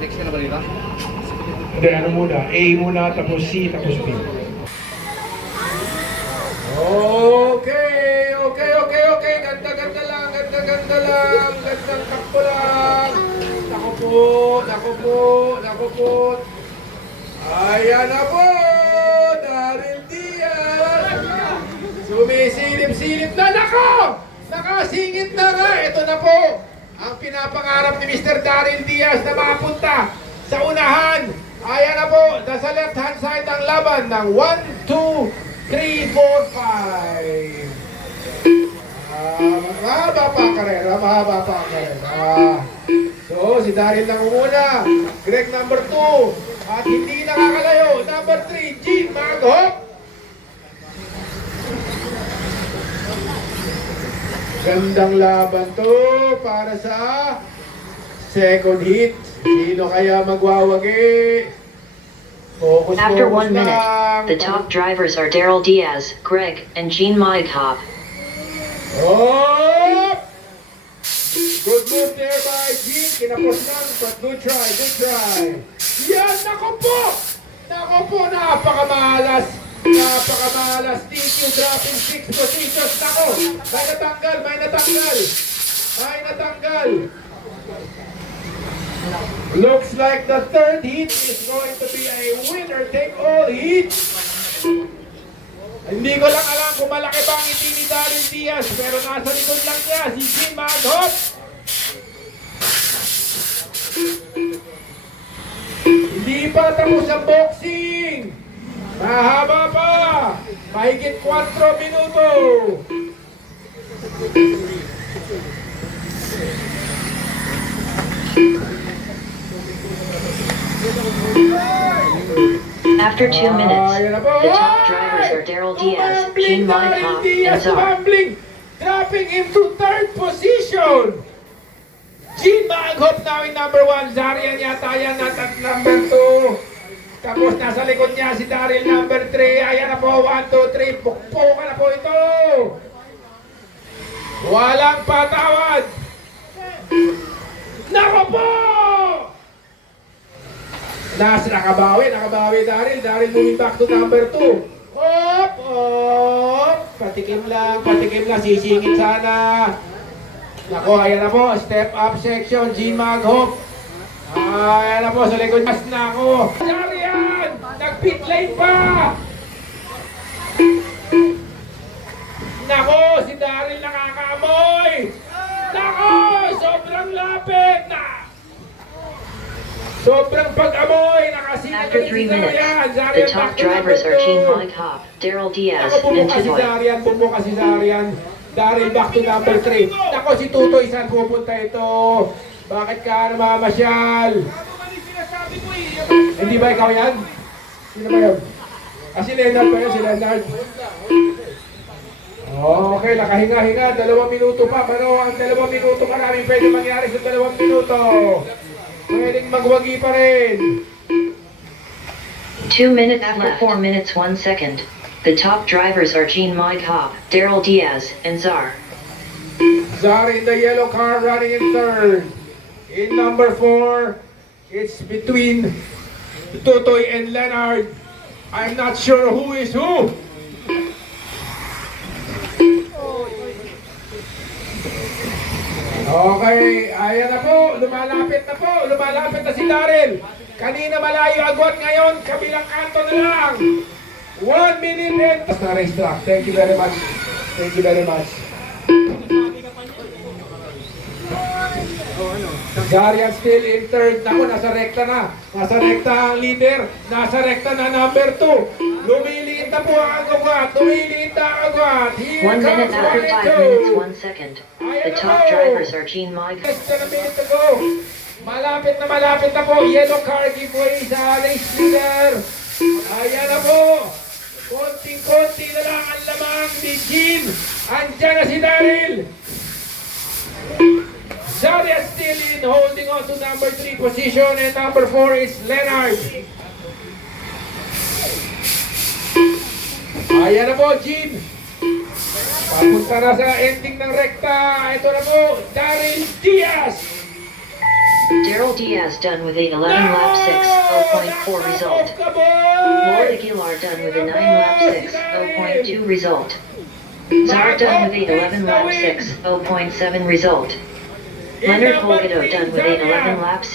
Next ka na ba nila? Hindi, ano muna? A muna, tapos C, tapos B. Okay. Ganda lang. Gandang takbo lang. Naku po. Ayan na po, Daryl Diaz. Sumisilip-silip na. Nakasingit na nga. Ito na po ang pinapangarap ni Mr. Daryl Diaz na mapunta sa unahan. Ayan na po, nasa left hand side ang laban ng 1, 2, 3, 4, 5. Mahaba pa ang karera. So, si Daryl lang muna. Greg number 2. At hindi nakakalayo. Number 3, Jean Maghop. Gandang laban to para sa second hit. Sino kaya magwawagi? After 1 minute, lang. the top drivers are Daryl Diaz, Greg, and Gene Maghop. Oh! Good move there by Gene. Kinapos lang, but good try. Yan, nako po, napakamalas. DQ dropping 6 positions. Nako, may natanggal. Looks like the third heat is going to be a winner-take-all heat. Hindi ko lang alam kung malaki bang ngiti ni Daryl Diaz, pero nasa likod lang niya si Jean Maghop. Hindi pa tapos ang boxing. Mahaba pa. Mahigit 4 minuto. After 2 minutes, the top drivers are Daryl Diaz, Gene Maghop, and Czar. Dropping into third position. Gene Maghop now in number 1. Zarian yata yan at number 2. Tapos nasa likod niya si Daryl number 3. Ayan na po, 1, 2, 3. Pukpukan na po ito. Walang patawad. Nako po! Nakabawi Daryl moving back to number 2. Op! Patikim lang, sisingit sana. Nako, ayan na po, step up section, Gene Maghop. Ayan na po, sa likod mas na ako. Darian! Nag-pit lane pa! Nako, si Daryl nakakaamoy! Nako, sobrang lapit na! Sobrang pag-amoy, nakasina After 3 minutes, the top drivers are Gene Maghop, Daryl Diaz, and Tutoy. Bumuka si Zarian. Daryl back to number 3. Nako, si Tutoy, saan pupunta ito? Bakit ka namamasyal? Hindi ba ikaw yan? Sino ba yan? Si Leonard pa yan, si Leonard. Okay, nakahinga-hinga. 2 minuto pa. Pero ang 2 minuto maraming pwede mangyari sa 2 minuto. Pwedeng magwagi pa rin. 2 minutes left. 4 minutes 1 second. The top drivers are Gene Maghop, Daryl Diaz, and Czar. Czar in the yellow car running in third. In number 4, it's between Tutoy and Leonard. I'm not sure who is who. Okay, ayan na po. Lumalapit na si Daryl. Kanina malayo agwat, ngayon kabilang kanto na lang. 1 minute and... na racetrack. Thank you very much. Zarian still in third. Naku, nasa rekta na. Nasa rekta ang leader. Nasa rekta na number 2. Lumiliit na po ang agwat. 1 minute after 5 minutes 1 second. The top drivers are Gene Maghop. Less than a minute to go. Malapit na po. Yellow car giveaway sa race leader. Ayan na po. Konting-konti na lang ang lamang ni Gene. Andiyan na si Daryl. Zarian still in, holding on to number 3 position, and number 4 is Leonard. Ayan na po, Gene. Papunta na sa ending ng rekta. Ito na po, Daryl Diaz. Daryl Diaz done with a 11 lap 6, 0.4 result. Off ka, boy! Lord Aguilar done with a 9 lap 6, 0.2 result. Czar done with a 11 lap 6, 0.7 result. Leonard Holgado done with a 11 lap 6.